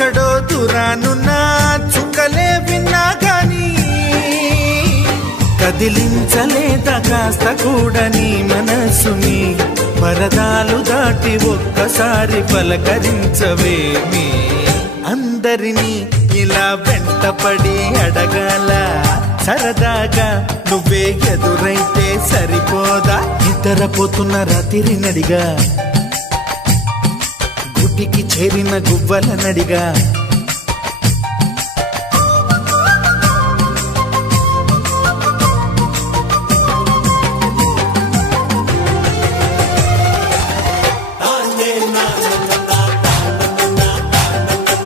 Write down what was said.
ఎక్కడో దూరానున్నా చుక్కలే విన్నా గాని కదిలించలేద కాస్త కూడా నీ మనసుని పరదాలు దాటి ఒక్కసారి పలకరించవేమి అందరినీ ఇలా వెంటపడి అడగాల సరదాగా నువ్వే ఎదురైతే సరిపోదా నిద్రపోతున్న రాత్రి నడిగా గుడికి చేరిన గువ్వల నడిగా